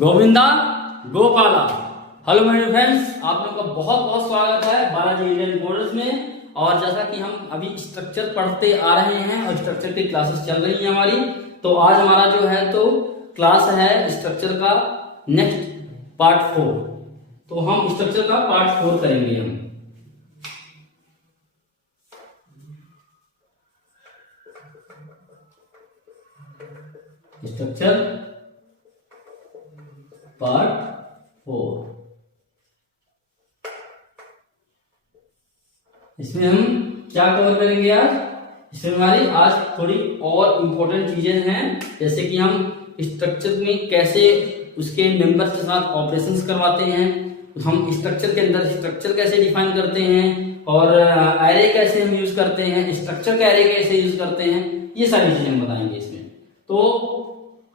Govinda Gopala. Hello my dear friends, आप लोगों का बहुत बहुत स्वागत है बालाजी इंडियन कोर्स में। और जैसा कि हम अभी स्ट्रक्चर पढ़ते आ रहे हैं और स्ट्रक्चर की क्लासेस चल रही हैं हमारी, तो आज हमारा जो है तो क्लास है स्ट्रक्चर का नेक्स्ट पार्ट 4। तो हम स्ट्रक्चर का पार्ट 4 करेंगे हम। स्ट्रक्चर पार्ट 4, इसमें हम क्या कवर करेंगे आज? इसमें हमारी आज थोड़ी और इंपॉर्टेंट चीजें हैं, जैसे कि हम स्ट्रक्चर में कैसे उसके मेंबर्स के साथ ऑपरेशंस करवाते हैं, हम स्ट्रक्चर के अंदर स्ट्रक्चर कैसे डिफाइन करते हैं, और एरे कैसे हम यूज करते हैं, स्ट्रक्चर का एरे कैसे यूज करते हैं, ये सारी चीजें हम बताएंगे इसमें। तो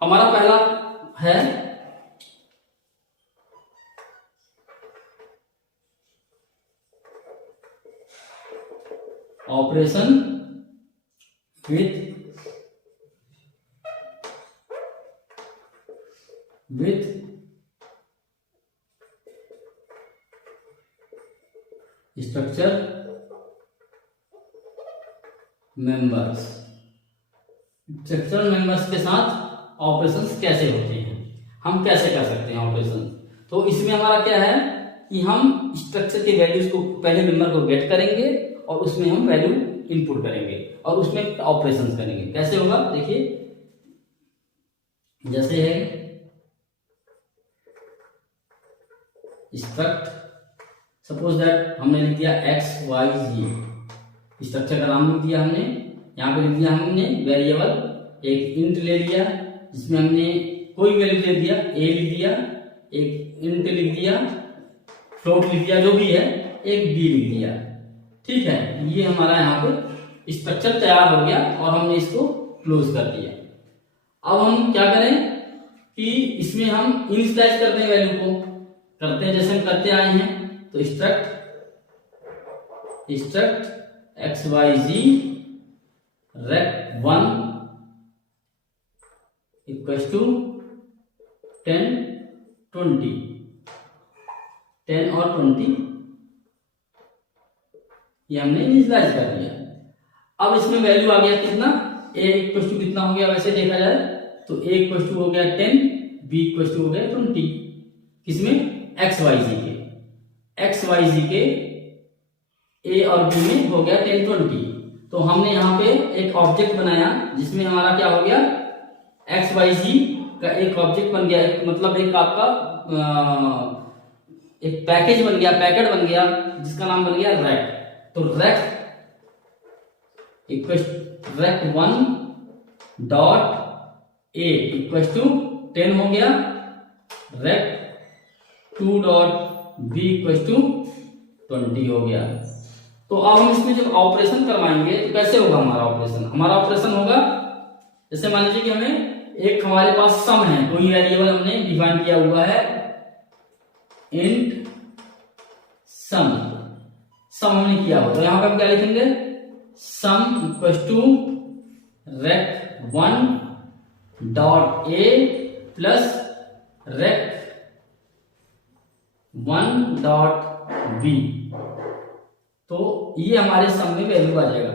हमारा पहला है operation with structure members. Structural members के साथ ऑपरेशंस कैसे होते हैं, हम कैसे कर सकते हैं ऑपरेशन। तो इसमें हमारा क्या है कि हम स्ट्रक्चर के वैल्यूज को पहले मेंबर को गेट करेंगे और उसमें हम वैल्यू इनपुट करेंगे और उसमें ऑपरेशंस करेंगे। कैसे होगा देखिए, जैसे है स्ट्रक्ट, सपोज दैट हमने लिख दिया XYZ, स्ट्रक्चर का नाम लिख दिया हमने, यहाँ पे लिख दिया हमने वेरिएबल, एक इंट ले लिया जिसमें हमने कोई वैल्यू दे दिया, A लिख दिया, एक इंट लिख दिया, फ्लोट लिख दिया, जो भी है, एक B लिख दिया। ठीक है, ये हमारा यहाँ पे स्ट्रक्चर तैयार हो गया और हमने इसको क्लोज कर दिया। अब हम क्या करें कि इसमें हम इनिशियलाइज करते हैं, वैल्यू को करते हैं जैसे हम करते आए हैं। तो struct XYZ rect1 equals to 10 20, 10 और 20 ये हमने इनिशियलाइज कर दिया। अब इसमें वैल्यू आ गया कितना, A इक्वल्स टू कितना हो गया वैसे देखा जाए तो A इक्वल्स टू हो गया 10, B इक्वल्स टू हो गया 20। किसमें? XYZ के A और B में हो गया 10 20। तो हमने यहाँ पे एक ऑब्जेक्ट बनाया जिसमें हमारा क्या हो गया, XYZ का एक ऑब्जेक्ट बन गया, मतलब एक आपका एक पैकेज बन गया, पैकेट बन गया जिसका नाम बन गया रैक। तो rect equals rect1 dot A equals to 10 हो गया, rect2 dot B equals to 20 हो गया। तो अब हम इसमें जब ऑपरेशन करवाएंगे तो कैसे होगा हमारा ऑपरेशन? हमारा ऑपरेशन होगा जैसे मान लीजिए कि हमें एक हमारे पास सम है, कोई वेरिएबल हमने डिफाइन किया हुआ है इंट सम हमने किया हो, तो यहां पे हम क्या लिखेंगे, sum equals to rect1 dot A plus rect1 dot B। तो ये हमारे सम में वैल्यू आ जाएगा,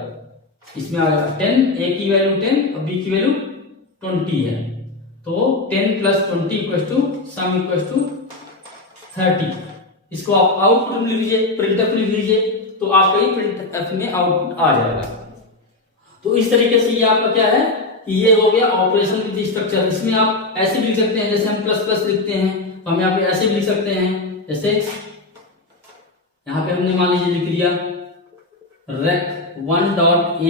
इसमें आ जाएगा 10, A की वैल्यू 10 और B की वैल्यू 20 है। तो 10 plus 20 equals to sum equals to 30। इसको आप आउटपुट लिख लीजिए, प्रिंटफ लिख लीजिए, तो आपका ये प्रिंटफ में आउटपुट आ जाएगा। तो इस तरीके से ये आपका क्या है कि ये हो गया ऑपरेशन विद स्ट्रक्चर। इसमें आप ऐसे भी लिख सकते हैं, जैसे हम प्लस प्लस लिखते हैं तो हम यहाँ पे ऐसे भी लिख सकते हैं, जैसे यहाँ पे हमने मान लीजिए लिख दिया rect1 dot A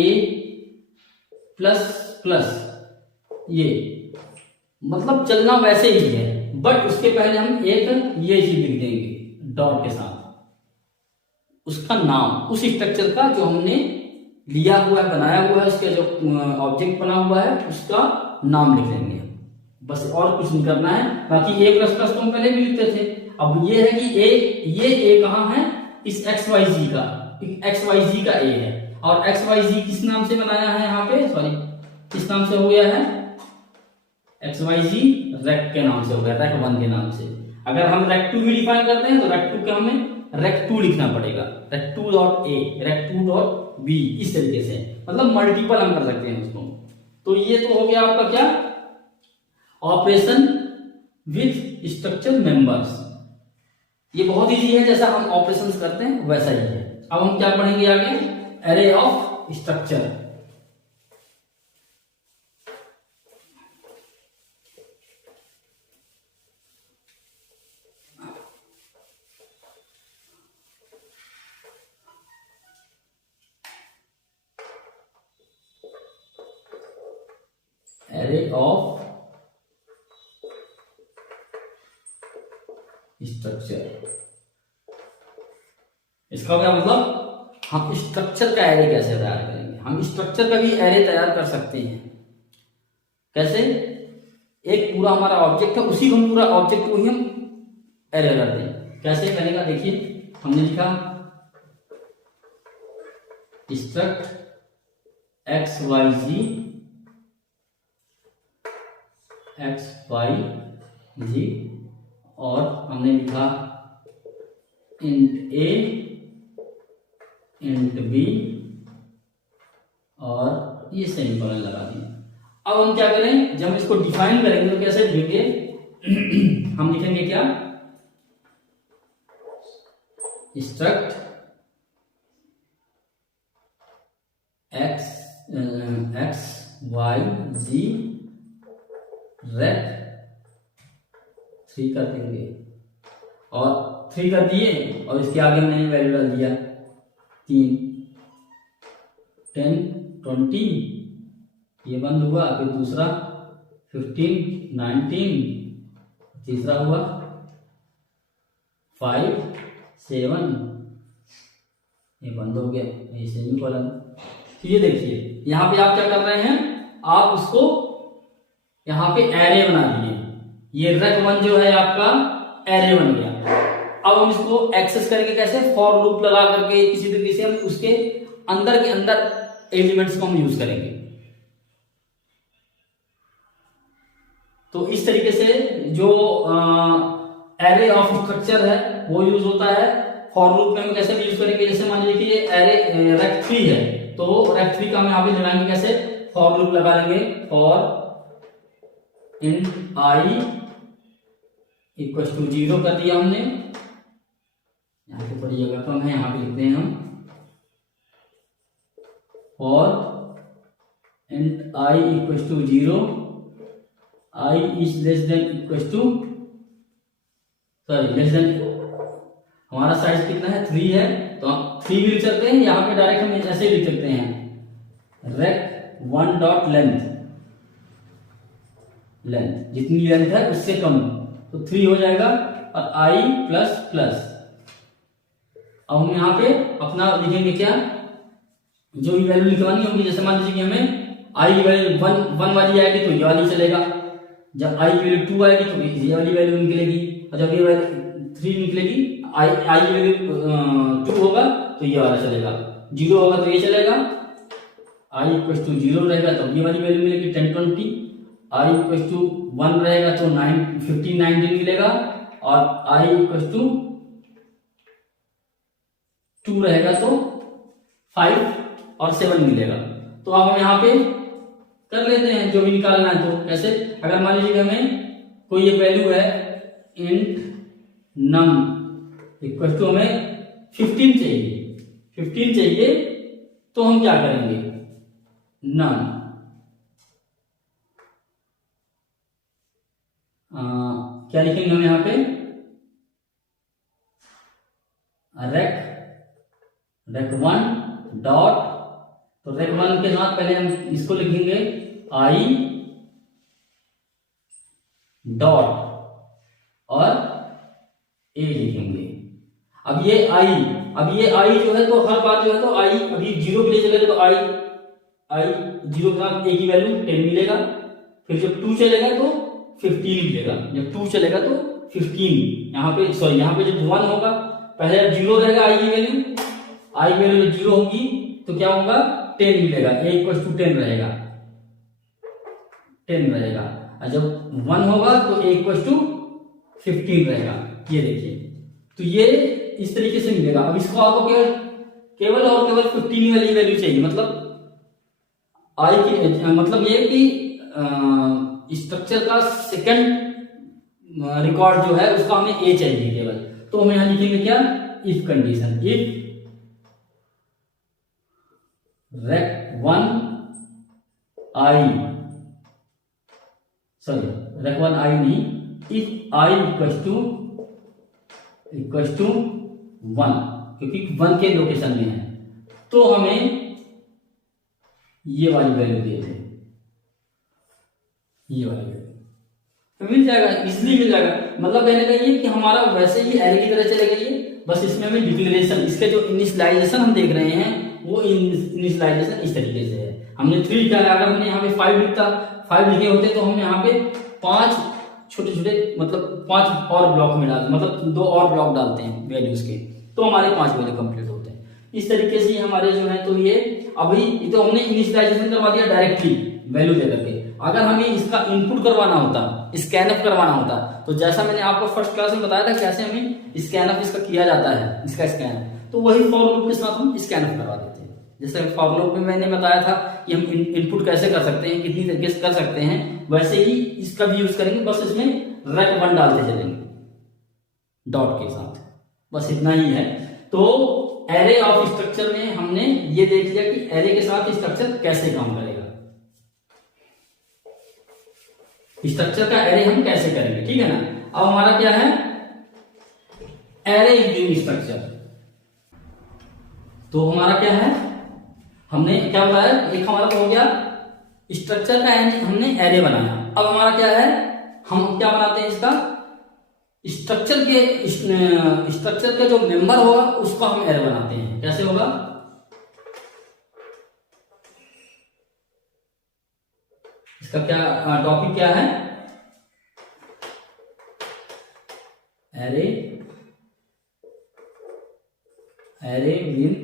plus plus, ये मतलब चलना वैसे ही है, बट उसके पहले हम एक ये चीज लिख देंगे डॉट के साथ, उसका नाम, उस स्ट्रक्चर का जो हमने लिया हुआ है, बनाया हुआ है, उसका जो ऑब्जेक्ट बना हुआ है उसका नाम लिख लेंगे बस, और कुछ नहीं करना है। बाकी A प्लस प्लस तो हम पहले भी लिखते थे। अब ये है कि ये A कहाँ है, इस XYZ का A है, और XYZ किस नाम से बनाया है यहाँ पे, सॉरी किस नाम से हो गया है, एक्स वाई जी रेक्ट के नाम से हो गया, रेक्ट 1 के नाम से। अगर हम रेक्ट 2 भी डिफाइन करते हैं तो रेक्ट 2 का हमें रेक्ट 2 लिखना पड़ेगा, rect 2 dot A, rect 2 dot B, इस तरीके से, मतलब मल्टीपल हम कर सकते हैं उसको। तो ये तो हो गया आपका क्या, ऑपरेशन विथ स्ट्रक्चर मेंबर्स। ये बहुत इजी है, जैसा हम ऑपरेशंस करते हैं वैसा ही है। अब हम क्या पढ़ेंगे आगे, array of structure. Array of structure, इसका क्या मतलब, हम स्ट्रक्चर का एरे कैसे तैयार करेंगे। हम स्ट्रक्चर का भी एरे तैयार कर सकते हैं। कैसे, एक पूरा हमारा ऑब्जेक्ट है, उसी को हम पूरा ऑब्जेक्ट को ही हम एरे करते हैं। कैसे करेगा, देखिए हमने लिखा स्ट्रक्ट एक्स वाई जी, एक्स वाई जी, और हमने लिखा इंट ए, इंट बी, और ये सेमीकोलन लगा दिया। अब हम क्या करें, जब हम इसको डिफाइन करेंगे तो कैसे लिखेंगे, हम लिखेंगे क्या, स्ट्रक्ट एक्स वाई जी रेक्ट 3 कर देंगे, और 3 कर दिए, और इसके आगे मैंने वैल्यू डाल दिया 3, 10, 20, ये बंद हुआ, फिर दूसरा 15, 19, तीसरा हुआ 5, 7, ये बंद हो गया, ये सेमीकोलन। तो ये देखिए यहाँ पे आप क्या कर रहे हैं, आप उसको यहाँ पे एरे बना दिए, ये रेक्ट 1 जो है आपका एरे बन गया। अब हम इसको एक्सेस करेंगे कैसे, फॉर लूप लगा करके किसी तरीके से हम उसके अंदर के अंदर एलिमेंट्स को हम यूज करेंगे। तो इस तरीके से जो एरे ऑफ स्ट्रक्चर है वो यूज होता है। फॉर लूप में हम कैसे यूज करेंगे, जैसे मान लीजिए कि ये एरे रेक्ट 3 है, तो रेक्ट 3 का हम यहाँ पे लगाएंगे कैसे, फॉर लूप लगा लेंगे, for int I equal to 0 कर दिया हमने, यहाँ पे बड़ी जगह कम है, यहाँ पे लिखते हैं हम for int I equal to 0, I is less than equal to, sorry less than, हमारा साइज कितना है 3 है, तो हम 3 भी लिख सकते हैं, यहाँ पे डायरेक्ट हम ऐसे लिख सकते हैं रेक्ट 1 डॉट लेंथ, लेंथ जितनी लेंथ है उससे कम, तो 3 हो जाएगा, और आई प्लस प्लस। अब हम यहाँ पे अपना लिखेंगे क्या, जो भी वैल्यू लिखवानी होगी, जैसे मान लीजिए कि हमें आई की वैल्यू 1 वाली आएगी तो ये वाली चलेगा, जब आई की वैल्यू 2 आएगी तो ये वाली वैल्यू निकलेगी, और जब ये वैल्यू 3 निकलेगी, आई की वैल्यू 2 होगा तो ये वाला चलेगा, 0 होगा तो ये चलेगा, आई इक्वल टू 0 रहेगा तो ये वाली वैल्यू मिलेगी 10, 20, आई इक्वल टू 1 रहेगा तो 9, 15, 19 मिलेगा, और आई इक्वल टू 2 रहेगा तो 5 और 7 मिलेगा। तो अब हम यहाँ पे कर लेते हैं जो भी निकालना है। तो कैसे, अगर मान लीजिए कि हमें कोई एक वैल्यू है इंट नम इक्वल टू हमें 15 चाहिए, 15 चाहिए, तो हम क्या करेंगे, नम क्या लिखेंगे हम यहाँ पे, रेक्ट 1 डॉट, तो रेक्ट 1 के साथ पहले हम इसको लिखेंगे आई डॉट और ए लिखेंगे। अब ये आई जो है, तो हर बार जो है तो आई अभी 0 के लिए चलेगा, तो आई 0 के साथ ए की वैल्यू 10 मिलेगा, फिर जब 2 चलेगा तो 15 मिलेगा, जब 2 चलेगा तो 15, यहाँ पे सॉरी यहाँ पे जब 1 होगा, पहले जब 0 रहेगा आई की वैल्यू जब 0 होगी तो क्या होगा 10 मिलेगा, ए इक्वल टू 10 रहेगा, 10 रहेगा। और जब 1 होगा तो a इक्वल टू 15 रहेगा। ये देखिए, तो ये इस तरीके से मिलेगा। अब इसको आपको केवल और केवल 15 वाली वैल्यू चाहिए, मतलब आई की मतलब ये कि स्ट्रक्चर का सेकंड रिकॉर्ड जो है उसका हमें ए चाहिए केवल। तो हम यहां लिखेंगे क्या, if condition, if rec 1 i, sorry rec 1 i नहीं, इफ i इक्वल टू 1, क्योंकि 1 के लोकेशन में है, तो हमें ये वाली वैल्यू दे दे, ये वाली वैल्यू तो मिल जाएगा, इजिली मिल जाएगा। मतलब कहने का ये कि हमारा वैसे ही एरे की तरह चलेगा ये, बस इसमें हमें डिक्लेरेशन, इसके जो इनिशियलाइजेशन हम देख रहे हैं वो इनिशियलाइजेशन इस तरीके से है। हमने 3 लिखा है, अगर हमने यहाँ पे 5 लिखे होते तो हम यहाँ पे 5 छोटे छोटे मतलब 5 और ब्लॉक में डालते, मतलब 2 और ब्लॉक डालते हैं वैल्यूज के, तो हमारे 5 वैल्यू कंप्लीट होते हैं। इस तरीके से हमारे जो है, तो ये अभी ये तो हमने इनिशियलाइजेशन करवा दिया डायरेक्टली वैल्यू दे करके। अगर हमें इसका इनपुट करवाना होता, स्कैनअप करवाना होता, तो जैसा मैंने आपको फर्स्ट क्लास में बताया था कैसे हमें स्कैनअप इसका किया जाता है, इसका स्कैन, तो वही फॉर लूप के साथ हम स्कैनअप करवा देते हैं। जैसे फॉर लूप में मैंने बताया था कि हम इनपुट कैसे कर सकते हैं, कितनी तरीके से कर सकते हैं, वैसे ही इसका भी यूज करेंगे, बस इसमें rec 1 डालते चलेंगे डॉट के साथ, बस इतना ही है। तो एरे ऑफ स्ट्रक्चर में हमने ये देख लिया कि एरे के साथ स्ट्रक्चर कैसे काम करेगा, स्ट्रक्चर का एरे हम कैसे करेंगे, ठीक है ना। अब हमारा क्या है, एरे यूजिंग स्ट्रक्चर। तो हमारा क्या है, हमने क्या बताया, एक हमारा हो गया स्ट्रक्चर का हमने एरे बनाया। अब हमारा क्या है, हम क्या बनाते हैं इसका स्ट्रक्चर के जो मेंबर होगा उसका हम एरे बनाते हैं। कैसे होगा, इसका क्या टॉपिक क्या है, array with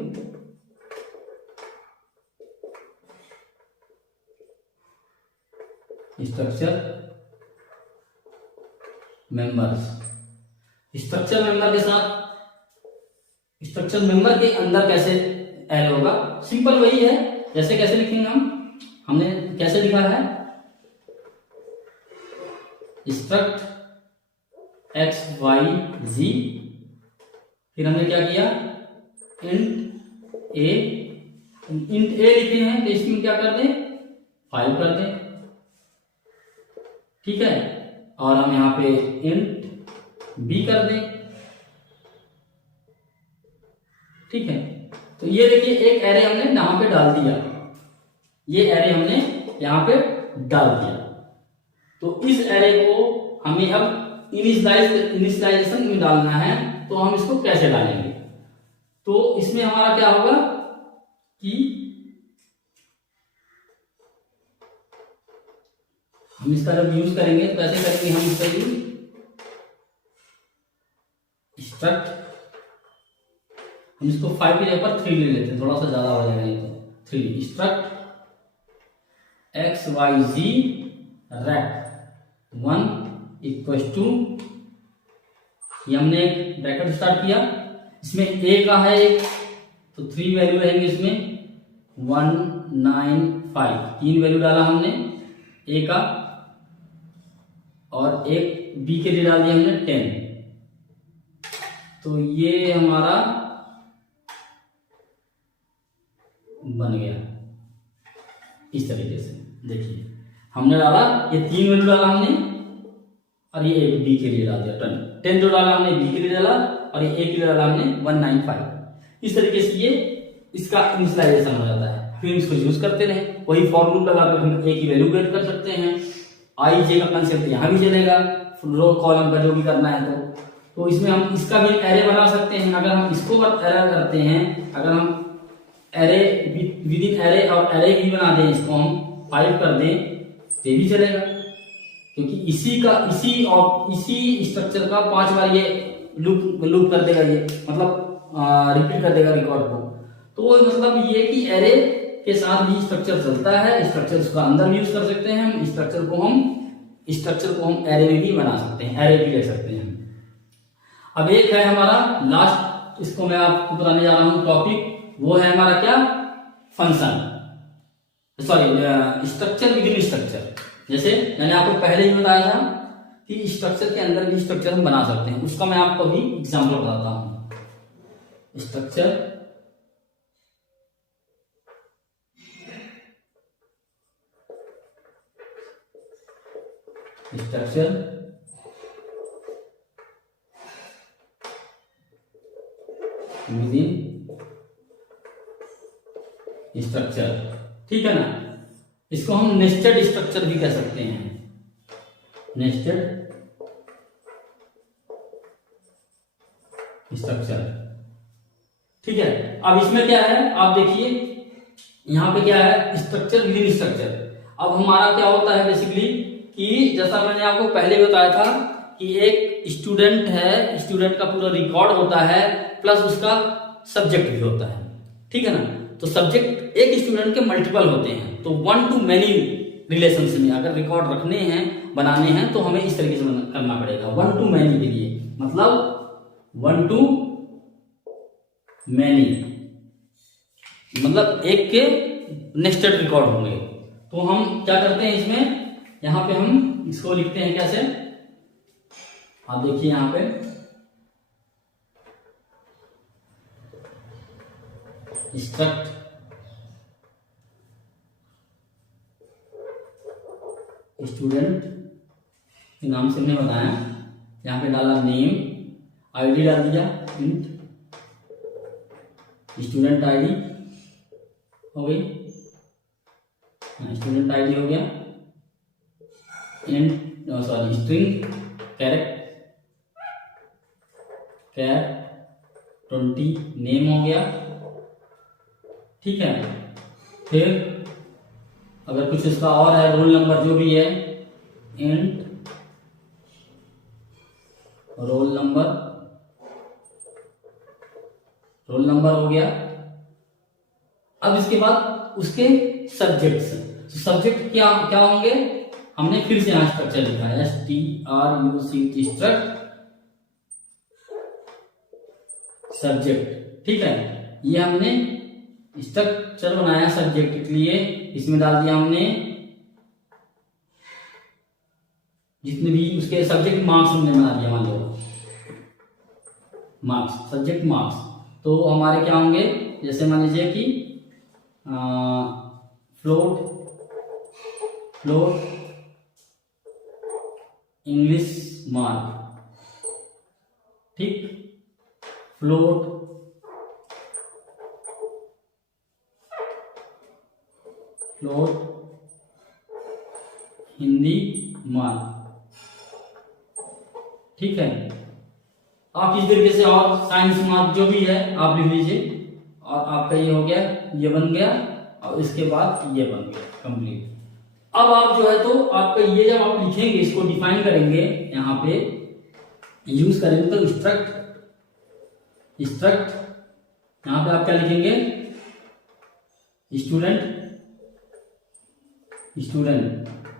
structure members. Structure member के साथ स्ट्रक्चर मेंबर के अंदर कैसे एरे होगा, सिंपल वही है। जैसे कैसे लिखेंगे हमने कैसे लिखा है, स्ट्रक्ट एक्स वाई जी, फिर हमने क्या किया, इंट ए लिखे हैं, तो इसमें क्या कर दें, 5 कर दें, ठीक है। और हम यहां पे इंट बी कर दें, ठीक है। तो ये देखिए एक एरे हमने यहां पे डाल दिया, ये एरे हमने यहां पे डाल दिया। तो इस एरे को हमें अब इनिशियलाइजेशन में डालना है, तो हम इसको कैसे डालेंगे, तो इसमें हमारा क्या होगा कि हम इसका जब यूज करेंगे तो कैसे करेंगे, हम इसका यूज स्ट्रक्ट, हम इसको 5 की जगह पर 3 ले लेते हैं, थोड़ा सा ज्यादा हो जाएगा ये, तो 3 struct X Y Z rec 1 equal to, ये हमने एक ब्रैकेट स्टार्ट किया, इसमें ए का है एक, तो 3 वैल्यू रहेंगे इसमें 195, 3 वैल्यू डाला हमने ए का, और एक बी के लिए डाल दिया हमने 10। तो ये हमारा बन गया इस तरीके से। देखिए हमने डाला, ये 3 वैल्यू डाला हमने, और ये एक बी के लिए डाल दिया 10 जो डाला हमने बी के लिए डाला, और ये ए के लिए डाला हमने 195। इस तरीके से ये इसका इनिशियलाइजेशन हो जाता है। फिर इसको यूज करते रहे, वही फॉर लूप लगाकर हम ए की वैल्यू गेट कर सकते हैं। आई जे का कंसेप्ट यहाँ भी चलेगा, रो कॉलम का जो भी करना है, तो इसमें हम इसका भी एरे बना सकते हैं। अगर हम इसको एरे करते हैं, अगर हम एरे विद इन एरे और एरे भी बना दें, इसको हम 5 कर दें, तो भी चलेगा, क्योंकि इसी स्ट्रक्चर का 5 बार ये लूप कर देगा, ये मतलब रिपीट कर देगा रिकॉर्ड को। तो मतलब ये कि एरे के साथ भी स्ट्रक्चर चलता है, स्ट्रक्चर उसका अंदर भी यूज कर सकते हैं, स्ट्रक्चर को हम स्ट्रक्चर को हम एरे में भी बना सकते हैं, एरे भी ले सकते हैं। अब एक है हमारा लास्ट, इसको मैं आपको बताने जा रहा हूं टॉपिक, वो है हमारा क्या, function, sorry structure with in structure. जैसे मैंने आपको पहले ही बताया था कि स्ट्रक्चर के अंदर भी स्ट्रक्चर हम बना सकते हैं, उसका मैं आपको भी एग्जाम्पल बताता हूं। स्ट्रक्चर विद इन स्ट्रक्चर, ठीक है ना। इसको हम नेस्टेड स्ट्रक्चर भी कह सकते हैं, नेस्टेड स्ट्रक्चर, ठीक है। अब इसमें क्या है, आप देखिए यहां पे क्या है, स्ट्रक्चर विद इन स्ट्रक्चर। अब हमारा क्या होता है बेसिकली कि जैसा मैंने आपको पहले बताया था कि एक स्टूडेंट है, स्टूडेंट का पूरा रिकॉर्ड होता है प्लस उसका सब्जेक्ट भी होता है, ठीक है ना। तो सब्जेक्ट एक स्टूडेंट के मल्टीपल होते हैं, तो 1 to many रिलेशनशिप में अगर रिकॉर्ड रखने हैं, बनाने हैं, तो हमें इस तरीके से करना पड़ेगा। 1 to many के लिए मतलब 1 to many मतलब एक के नेस्टेड रिकॉर्ड होंगे। तो हम क्या करते हैं इसमें, यहां पे हम इसको लिखते हैं कैसे, आप देखिए यहां पे स्ट्रक्ट स्टूडेंट के नाम से हमने बताया, यहां पे डाला नेम, आईडी डाल दिया, इंट स्टूडेंट आईडी हो गई, स्टूडेंट आईडी हो गया, int sorry string character 20 name हो गया, ठीक है। फिर अगर कुछ इसका और है, रोल नंबर जो भी है, इंट रोल नंबर हो गया। अब इसके बाद उसके सब्जेक्ट्स, तो सब्जेक्ट क्या क्या होंगे, हमने फिर से यहां स्ट्रक्चर लिखा है, STRUCT स्ट्रक्ट सब्जेक्ट, ठीक है। ये हमने स्ट्रक्चर बनाया सब्जेक्ट के लिए, इसमें डाल दिया हमने जितने भी उसके सब्जेक्ट मार्क्स हमने बना दिया, मान लो मार्क्स, सब्जेक्ट मार्क्स। तो हमारे क्या होंगे, जैसे मान लीजिए कि फ्लोट इंग्लिश मार्क, ठीक, फ्लोट हिंदी मार्क, ठीक है। आप इस तरीके से, और साइंस मार्क जो भी है आप लिख लीजिए, और आपका ये हो गया, ये बन गया, और इसके बाद ये बन गया कंप्लीट। अब आप जो है तो आपका ये जब आप लिखेंगे, इसको डिफाइन करेंगे, यहाँ पे यूज करेंगे, तो स्ट्रक्ट यहाँ पे आप क्या लिखेंगे, स्टूडेंट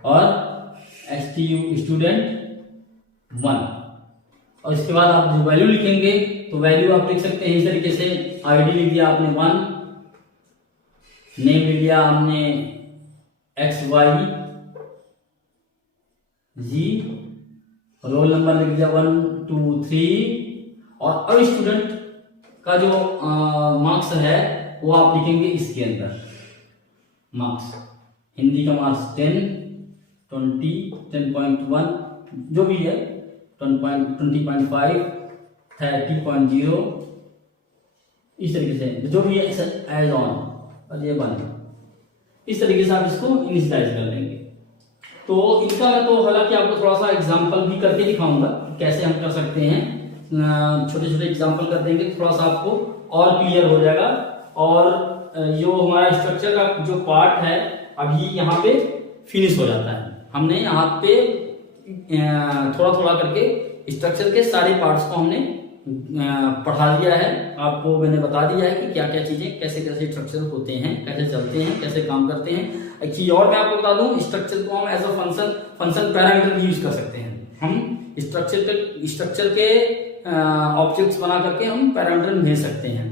और स्टूडेंट 1, और इसके बाद आप जो वैल्यू लिखेंगे, तो वैल्यू आप लिख सकते हैं इस तरीके से, आईडी लिख दिया आपने 1, नेम लिख दिया हमने XYZ, रोल नंबर लिख दिया 1 2 3, और अब स्टूडेंट का जो मार्क्स है वो आप लिखेंगे इसके अंदर, मार्क्स हिंदी का मार्क्स 10, 20, 10.1 जो भी है, 20.5, 30.0, इस तरीके से जो भी है एज ऑन, और ये 1, इस तरीके से आप इसको इनिशियलाइज कर लेंगे। तो इनका मैं तो हालांकि आपको थोड़ा सा एग्जांपल भी करके दिखाऊंगा कैसे हम कर सकते हैं, छोटे छोटे एग्जांपल कर देंगे, थोड़ा सा आपको और क्लियर हो जाएगा। और जो हमारा स्ट्रक्चर का जो पार्ट है अभी यहाँ पे फिनिश हो जाता है। हमने यहाँ पे थोड़ा थोड़ा करके स्ट्रक्चर के सारे पार्ट्स को हमने पढ़ा दिया है, आपको मैंने बता दिया है कि क्या क्या चीजें कैसे कैसे स्ट्रक्चर होते हैं, कैसे चलते हैं, कैसे काम करते हैं। एक चीज और मैं आपको बता दूं, स्ट्रक्चर को हम एज अ फंक्शन पैरामीटर भी यूज कर सकते हैं। हम स्ट्रक्चर के ऑब्जेक्ट्स बना करके हम पैरामीटर भेज सकते हैं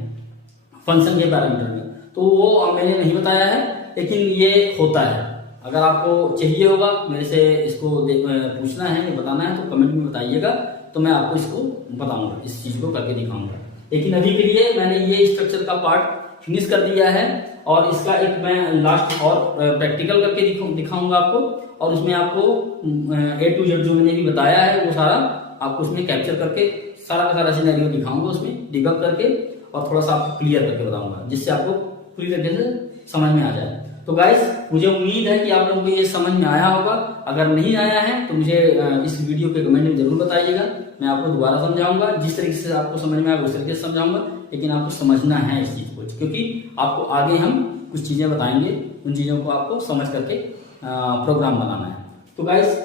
फंक्शन के पैरामीटर में। तो वो मैंने नहीं बताया है, लेकिन ये होता है। अगर आपको चाहिए होगा मेरे से इसको पूछना है या बताना है तो कमेंट में बताइएगा, तो मैं आपको इसको बताऊंगा, इस चीज को करके दिखाऊंगा। लेकिन अभी के लिए मैंने ये स्ट्रक्चर का पार्ट फिनिश कर दिया है, और इसका एक मैं लास्ट और प्रैक्टिकल करके दिखाऊंगा आपको, और उसमें आपको A to Z जो मैंने भी बताया है वो सारा आपको उसमें कैप्चर करके सारा का सारा सिनेरियो दिखाऊंगा, उसमें डिबग करके और थोड़ा सा आपको क्लियर करके बताऊंगा, जिससे आपको पूरी तरीके से समझ में आ जाए। तो गाइस, मुझे उम्मीद है कि आप लोगों को ये समझ में आया होगा। अगर नहीं आया है तो मुझे इस वीडियो के कमेंट में जरूर बताइएगा, मैं आपको दोबारा समझाऊंगा। जिस तरीके से आपको समझ में आया उस तरीके से समझाऊंगा, लेकिन आपको समझना है इस चीज को, क्योंकि आपको आगे हम कुछ चीजें बताएंगे, उन चीजों को आपको समझ करके प्रोग्राम बनाना है। तो गाइस,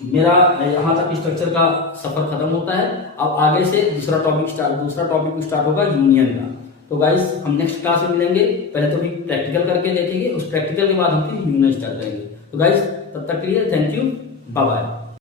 मेरा यहाँ तक स्ट्रक्चर का सफर खत्म होता है। अब आगे से दूसरा टॉपिक स्टार्ट होगा यूनियन का। तो गाइस, हम नेक्स्ट क्लास में मिलेंगे। पहले तो भी प्रैक्टिकल करके देखेंगे, उस प्रैक्टिकल के बाद हम फिर यूनियन स्टार्ट करेंगे। तो गाइस, तब तक के लिए थैंक यू, बाय बाय।